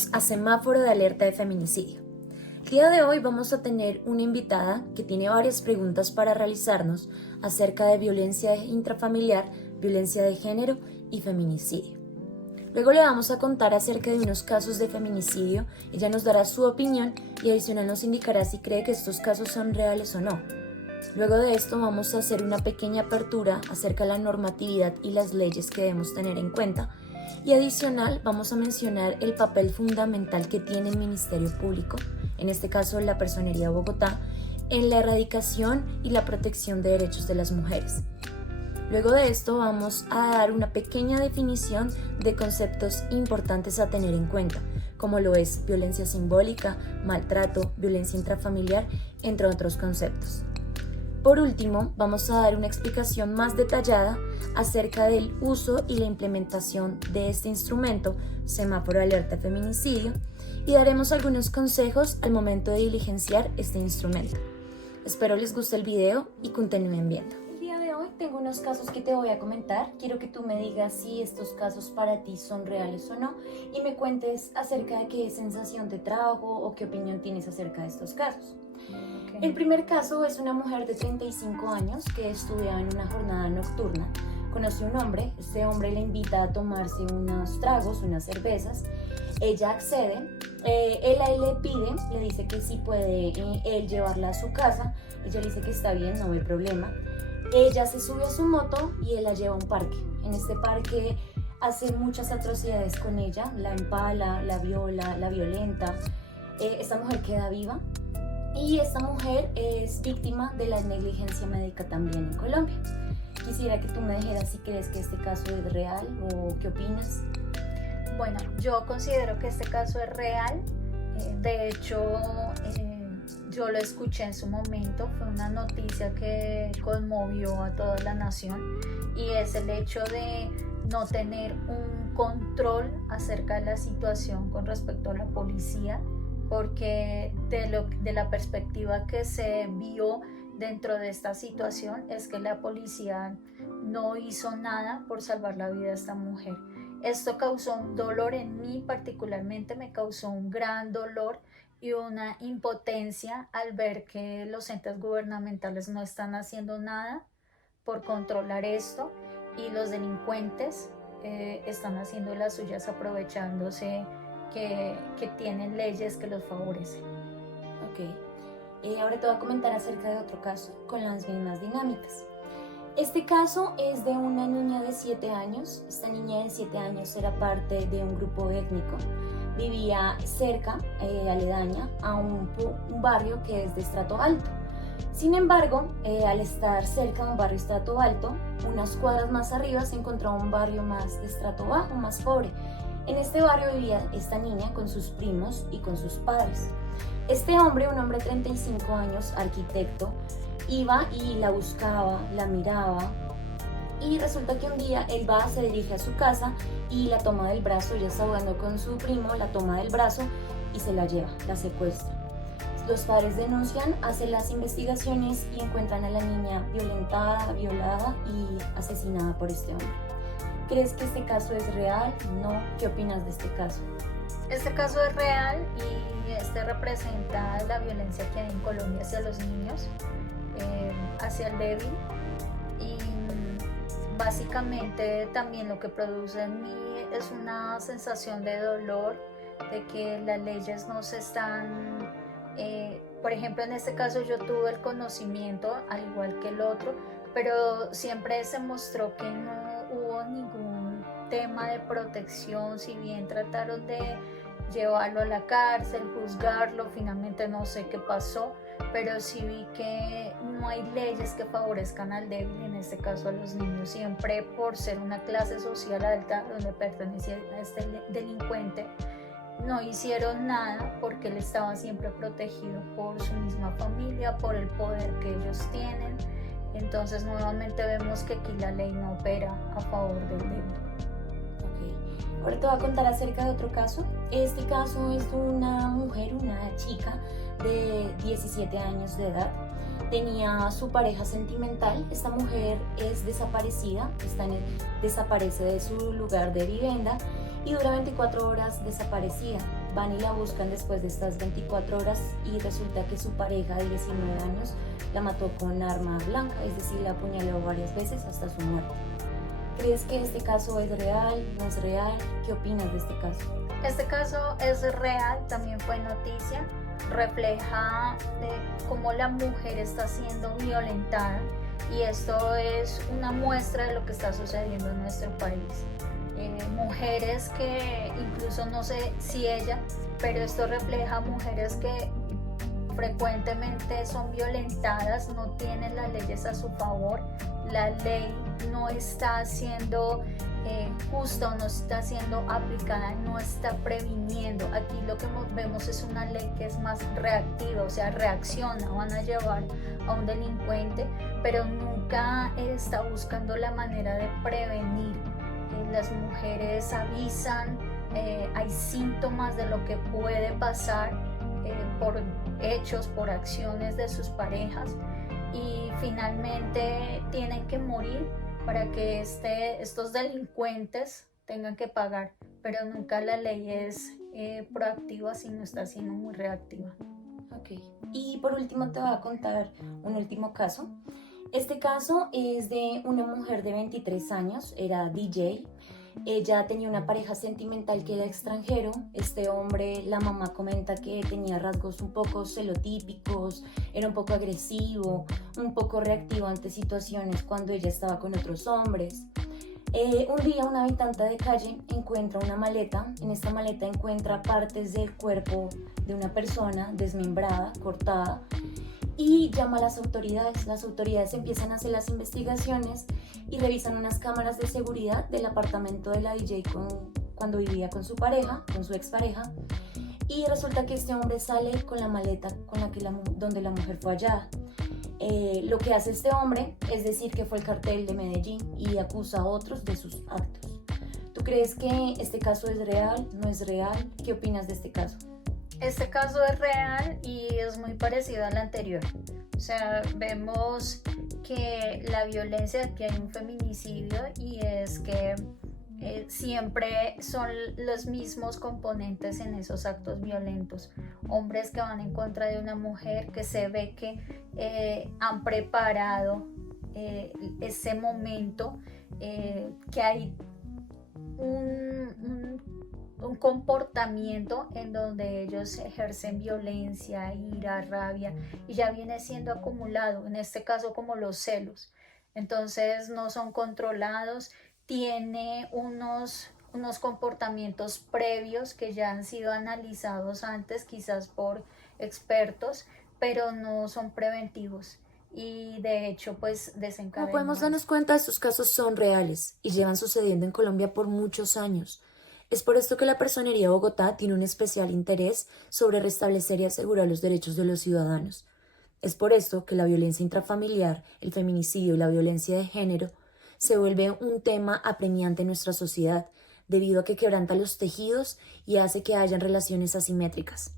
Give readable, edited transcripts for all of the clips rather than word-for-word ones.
Bienvenidos a Semáforo de Alerta de Feminicidio. El día de hoy vamos a tener una invitada que tiene varias preguntas para realizarnos acerca de violencia intrafamiliar, violencia de género y feminicidio. Luego le vamos a contar acerca de unos casos de feminicidio, ella nos dará su opinión y adicional nos indicará si cree que estos casos son reales o no. Luego de esto vamos a hacer una pequeña apertura acerca de la normatividad y las leyes que debemos tener en cuenta. Y adicional vamos a mencionar el papel fundamental que tiene el Ministerio Público, en este caso la Personería de Bogotá, en la erradicación y la protección de derechos de las mujeres. Luego de esto vamos a dar una pequeña definición de conceptos importantes a tener en cuenta, como lo es violencia simbólica, maltrato, violencia intrafamiliar, entre otros conceptos. Por último, vamos a dar una explicación más detallada acerca del uso y la implementación de este instrumento, Semáforo de Alerta de Feminicidio, y daremos algunos consejos al momento de diligenciar este instrumento. Espero les guste el video y continúen viendo. El día de hoy tengo unos casos que te voy a comentar. Quiero que tú me digas si estos casos para ti son reales o no y me cuentes acerca de qué sensación te trajo o qué opinión tienes acerca de estos casos. El primer caso es una mujer de 35 años que estudiaba en una jornada nocturna. Conoció a un hombre, este hombre le invita a tomarse unos tragos, unas cervezas. Ella accede, él a él le pide, le dice que sí puede él llevarla a su casa. Ella le dice que está bien, no hay problema. Ella se sube a su moto y él la lleva a un parque. En este parque hace muchas atrocidades con ella, la empala, la viola, la violenta. Esta mujer queda viva. Y esta mujer es víctima de la negligencia médica también en Colombia. Quisiera que tú me dijeras si crees que este caso es real o qué opinas. Bueno, yo considero que este caso es real. De hecho, yo lo escuché en su momento. Fue una noticia que conmovió a toda la nación y es el hecho de no tener un control acerca de la situación con respecto a la policía, porque de la perspectiva que se vio dentro de esta situación es que la policía no hizo nada por salvar la vida de esta mujer. Esto causó un dolor en mí, particularmente me causó un gran dolor y una impotencia al ver que los entes gubernamentales no están haciendo nada por controlar esto y los delincuentes están haciendo las suyas aprovechándose que tienen leyes que los favorecen. Ok, ahora te voy a comentar acerca de otro caso con las mismas dinámicas. Este caso es de una niña de 7 años. Esta niña de 7 años era parte de un grupo étnico. Vivía cerca, aledaña, a un barrio que es de estrato alto. Sin embargo, al estar cerca de un barrio estrato alto, unas cuadras más arriba se encontraba un barrio más de estrato bajo, más pobre. En este barrio vivía esta niña con sus primos y con sus padres. Este hombre, un hombre de 35 años, arquitecto, iba y la buscaba, la miraba y resulta que un día él se dirige a su casa y la toma del brazo. Ella está jugando con su primo, la toma del brazo y se la lleva, la secuestra. Los padres denuncian, hacen las investigaciones y encuentran a la niña violentada, violada y asesinada por este hombre. ¿Crees que este caso es real? ¿No? ¿Qué opinas de este caso? Este caso es real y este representa la violencia que hay en Colombia hacia los niños, hacia el débil, y básicamente también lo que produce en mí es una sensación de dolor, de que las leyes no se están, por ejemplo en este caso yo tuve el conocimiento al igual que el otro, pero siempre se mostró que no hubo ningún tema de protección. Si bien trataron de llevarlo a la cárcel, juzgarlo, finalmente no sé qué pasó, pero sí vi que no hay leyes que favorezcan al débil, en este caso a los niños. Siempre por ser una clase social alta donde pertenecía a este delincuente, no hicieron nada porque él estaba siempre protegido por su misma familia, por el poder que ellos tienen. Entonces nuevamente vemos que aquí la ley no opera a favor del débil. Ok, ahora te voy a contar acerca de otro caso. Este caso es de una mujer, una chica de 17 años de edad. Tenía su pareja sentimental. Esta mujer es desaparecida, desaparece de su lugar de vivienda y dura 24 horas desaparecida. van y la buscan después de estas 24 horas y resulta que su pareja de 19 años la mató con arma blanca, es decir, la apuñaló varias veces hasta su muerte. ¿Crees que este caso es real? ¿No es real? ¿Qué opinas de este caso? Este caso es real, también fue noticia, refleja cómo la mujer está siendo violentada y esto es una muestra de lo que está sucediendo en nuestro país. Mujeres que incluso no sé si ella, pero esto refleja mujeres que frecuentemente son violentadas, no tienen las leyes a su favor, la ley no está siendo justa o no está siendo aplicada, no está previniendo. Aquí lo que vemos es una ley que es más reactiva, o sea, reacciona, van a llevar a un delincuente, pero nunca está buscando la manera de prevenir. Las mujeres avisan, hay síntomas de lo que puede pasar por hechos, por acciones de sus parejas y finalmente tienen que morir para que estos delincuentes tengan que pagar, pero nunca la ley es proactiva, sino está siendo muy reactiva. Ok, y por último te voy a contar un último caso. Este caso es de una mujer de 23 años, era DJ. Ella tenía una pareja sentimental que era extranjero. Este hombre, la mamá comenta que tenía rasgos un poco celotípicos, era un poco agresivo, un poco reactivo ante situaciones cuando ella estaba con otros hombres. Un día una habitante de calle encuentra una maleta. En esta maleta encuentra partes del cuerpo de una persona desmembrada, cortada, y llama a las autoridades. Las autoridades empiezan a hacer las investigaciones y revisan unas cámaras de seguridad del apartamento de la DJ cuando vivía con su pareja, con su expareja, y resulta que este hombre sale con la maleta donde la mujer fue hallada. Lo que hace este hombre es decir que fue el cartel de Medellín y acusa a otros de sus actos. ¿Tú crees que este caso es real? ¿No es real? ¿Qué opinas de este caso? Este caso es real y es muy parecido al anterior. O sea, vemos que la violencia, que hay un feminicidio y es que siempre son los mismos componentes en esos actos violentos. Hombres que van en contra de una mujer, que se ve que han preparado ese momento, que hay un comportamiento en donde ellos ejercen violencia, ira, rabia y ya viene siendo acumulado, en este caso como los celos. Entonces no son controlados, tiene unos comportamientos previos que ya han sido analizados antes, quizás por expertos, pero no son preventivos y de hecho pues desencadenan. Como podemos darnos cuenta, estos casos son reales y llevan sucediendo en Colombia por muchos años. Es por esto que la Personería de Bogotá tiene un especial interés sobre restablecer y asegurar los derechos de los ciudadanos. Es por esto que la violencia intrafamiliar, el feminicidio y la violencia de género se vuelve un tema apremiante en nuestra sociedad, debido a que quebranta los tejidos y hace que hayan relaciones asimétricas.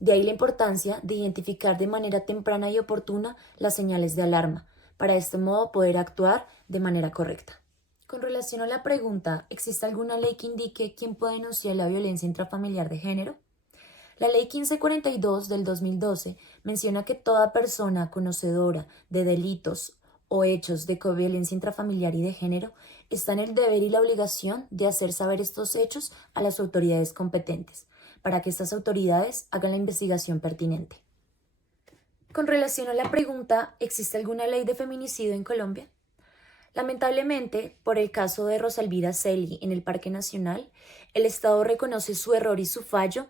De ahí la importancia de identificar de manera temprana y oportuna las señales de alarma, para de este modo poder actuar de manera correcta. Con relación a la pregunta, ¿existe alguna ley que indique quién puede denunciar la violencia intrafamiliar de género? La Ley 1542 del 2012 menciona que toda persona conocedora de delitos o hechos de violencia intrafamiliar y de género está en el deber y la obligación de hacer saber estos hechos a las autoridades competentes, para que estas autoridades hagan la investigación pertinente. Con relación a la pregunta, ¿existe alguna ley de feminicidio en Colombia? Lamentablemente, por el caso de Rosa Elvira Celi en el Parque Nacional, el Estado reconoce su error y su fallo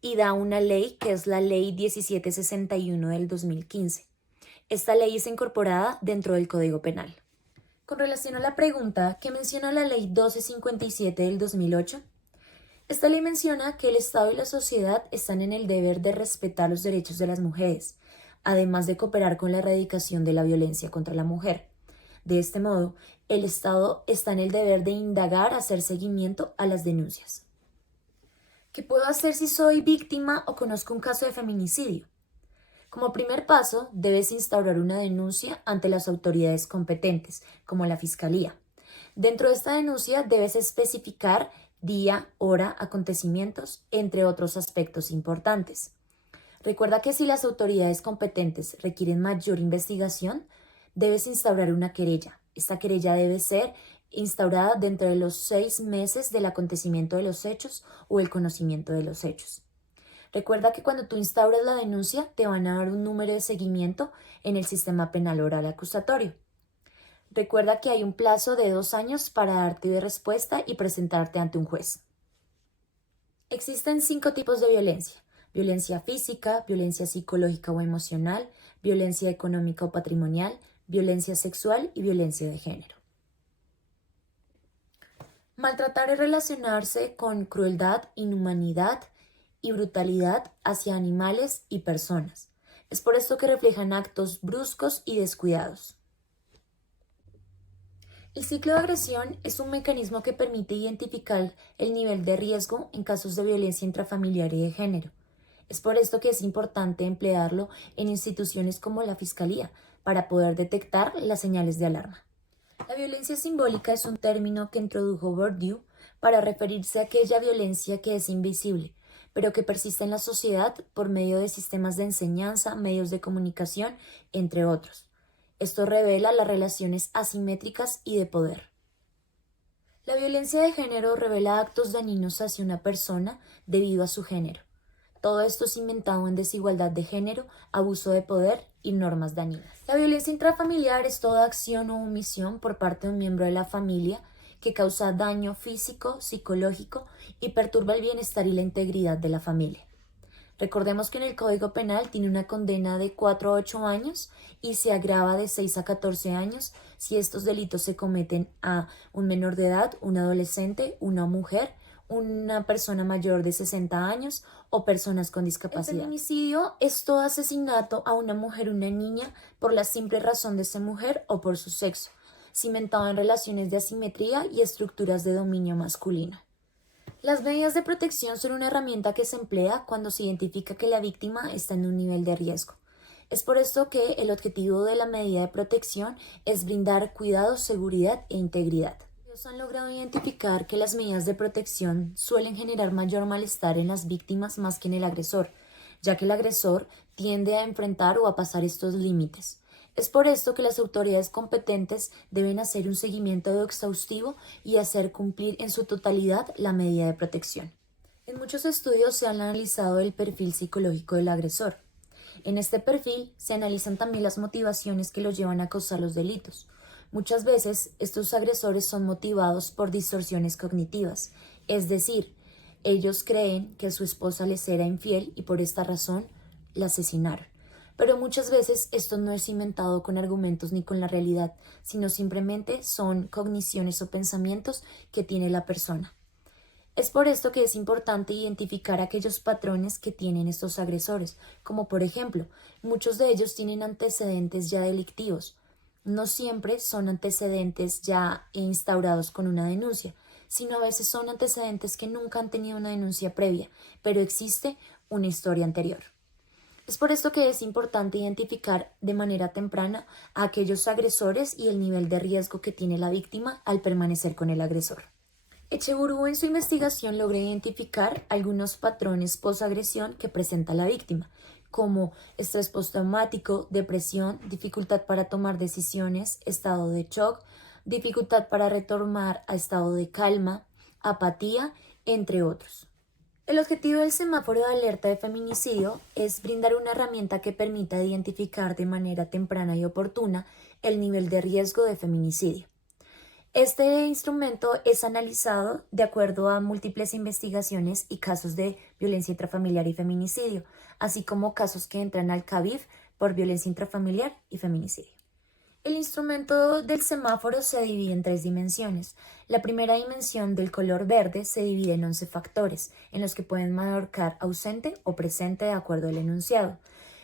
y da una ley que es la Ley 1761 del 2015. Esta ley es incorporada dentro del Código Penal. Con relación a la pregunta que menciona la Ley 1257 del 2008, esta ley menciona que el Estado y la sociedad están en el deber de respetar los derechos de las mujeres, además de cooperar con la erradicación de la violencia contra la mujer. De este modo, el Estado está en el deber de indagar, hacer seguimiento a las denuncias. ¿Qué puedo hacer si soy víctima o conozco un caso de feminicidio? Como primer paso, debes instaurar una denuncia ante las autoridades competentes, como la Fiscalía. Dentro de esta denuncia debes especificar día, hora, acontecimientos, entre otros aspectos importantes. Recuerda que si las autoridades competentes requieren mayor investigación, debes instaurar una querella. Esta querella debe ser instaurada dentro de los 6 meses del acontecimiento de los hechos o el conocimiento de los hechos. Recuerda que cuando tú instauras la denuncia, te van a dar un número de seguimiento en el sistema penal oral acusatorio. Recuerda que hay un plazo de 2 años para darte de respuesta y presentarte ante un juez. Existen 5 tipos de violencia: violencia física, violencia psicológica o emocional, violencia económica o patrimonial, violencia sexual y violencia de género. Maltratar es relacionarse con crueldad, inhumanidad y brutalidad hacia animales y personas. Es por esto que reflejan actos bruscos y descuidados. El ciclo de agresión es un mecanismo que permite identificar el nivel de riesgo en casos de violencia intrafamiliar y de género. Es por esto que es importante emplearlo en instituciones como la Fiscalía para poder detectar las señales de alarma. La violencia simbólica es un término que introdujo Bourdieu para referirse a aquella violencia que es invisible, pero que persiste en la sociedad por medio de sistemas de enseñanza, medios de comunicación, entre otros. Esto revela las relaciones asimétricas y de poder. La violencia de género revela actos dañinos hacia una persona debido a su género. Todo esto es inventado en desigualdad de género, abuso de poder y normas dañinas. La violencia intrafamiliar es toda acción o omisión por parte de un miembro de la familia que causa daño físico, psicológico y perturba el bienestar y la integridad de la familia. Recordemos que en el Código Penal tiene una condena de 4 a 8 años y se agrava de 6 a 14 años si estos delitos se cometen a un menor de edad, un adolescente, una mujer, una persona mayor de 60 años o personas con discapacidad. El feminicidio es todo asesinato a una mujer o una niña por la simple razón de ser mujer o por su sexo, cimentado en relaciones de asimetría y estructuras de dominio masculino. Las medidas de protección son una herramienta que se emplea cuando se identifica que la víctima está en un nivel de riesgo. Es por esto que el objetivo de la medida de protección es brindar cuidado, seguridad e integridad. Ellos han logrado identificar que las medidas de protección suelen generar mayor malestar en las víctimas más que en el agresor, ya que el agresor tiende a enfrentar o a pasar estos límites. Es por esto que las autoridades competentes deben hacer un seguimiento exhaustivo y hacer cumplir en su totalidad la medida de protección. En muchos estudios se ha analizado el perfil psicológico del agresor. En este perfil se analizan también las motivaciones que los llevan a causar los delitos. Muchas veces estos agresores son motivados por distorsiones cognitivas, es decir, ellos creen que su esposa les era infiel y por esta razón la asesinaron. Pero muchas veces esto no es cimentado con argumentos ni con la realidad, sino simplemente son cogniciones o pensamientos que tiene la persona. Es por esto que es importante identificar aquellos patrones que tienen estos agresores, como por ejemplo, muchos de ellos tienen antecedentes ya delictivos. No siempre son antecedentes ya instaurados con una denuncia, sino a veces son antecedentes que nunca han tenido una denuncia previa, pero existe una historia anterior. Es por esto que es importante identificar de manera temprana a aquellos agresores y el nivel de riesgo que tiene la víctima al permanecer con el agresor. Echeverría en su investigación logra identificar algunos patrones posagresión que presenta la víctima, como estrés postraumático, depresión, dificultad para tomar decisiones, estado de shock, dificultad para retornar a estado de calma, apatía, entre otros. El objetivo del semáforo de alerta de feminicidio es brindar una herramienta que permita identificar de manera temprana y oportuna el nivel de riesgo de feminicidio. Este instrumento es analizado de acuerdo a múltiples investigaciones y casos de violencia intrafamiliar y feminicidio, así como casos que entran al CAVIF por violencia intrafamiliar y feminicidio. El instrumento del semáforo se divide en 3 dimensiones. La primera dimensión del color verde se divide en 11 factores, en los que pueden marcar ausente o presente de acuerdo al enunciado.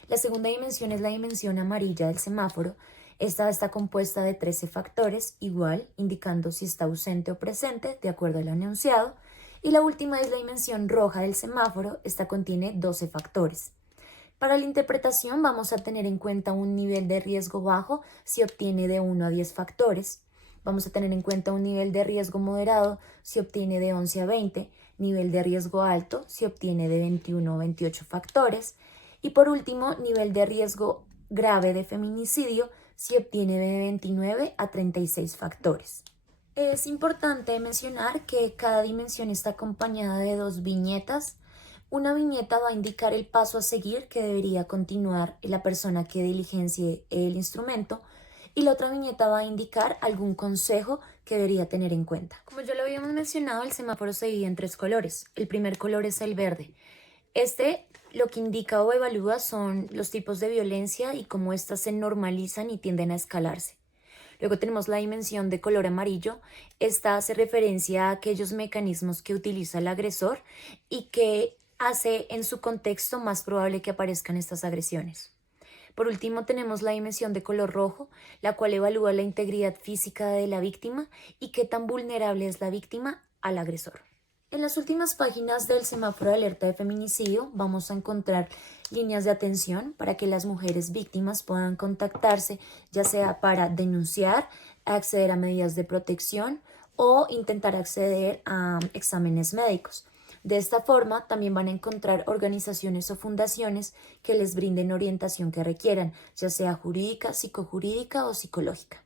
La segunda dimensión es la dimensión amarilla del semáforo. Esta está compuesta de 13 factores, igual, indicando si está ausente o presente de acuerdo al enunciado. Y la última es la dimensión roja del semáforo. Esta contiene 12 factores. Para la interpretación vamos a tener en cuenta un nivel de riesgo bajo si obtiene de 1 a 10 factores, Vamos a tener en cuenta un nivel de riesgo moderado si obtiene de 11 a 20, nivel de riesgo alto si obtiene de 21 a 28 factores y por último nivel de riesgo grave de feminicidio si obtiene de 29 a 36 factores. Es importante mencionar que cada dimensión está acompañada de 2 viñetas. Una viñeta va a indicar el paso a seguir que debería continuar la persona que diligencie el instrumento y la otra viñeta va a indicar algún consejo que debería tener en cuenta. Como ya lo habíamos mencionado, el semáforo se divide en 3 colores. El primer color es el verde. Este lo que indica o evalúa son los tipos de violencia y cómo éstas se normalizan y tienden a escalarse. Luego tenemos la dimensión de color amarillo. Esta hace referencia a aquellos mecanismos que utiliza el agresor y que hace en su contexto más probable que aparezcan estas agresiones. Por último tenemos la dimensión de color rojo, la cual evalúa la integridad física de la víctima y qué tan vulnerable es la víctima al agresor. En las últimas páginas del semáforo de alerta de feminicidio vamos a encontrar líneas de atención para que las mujeres víctimas puedan contactarse, ya sea para denunciar, acceder a medidas de protección o intentar acceder a exámenes médicos. De esta forma también van a encontrar organizaciones o fundaciones que les brinden orientación que requieran, ya sea jurídica, psicojurídica o psicológica.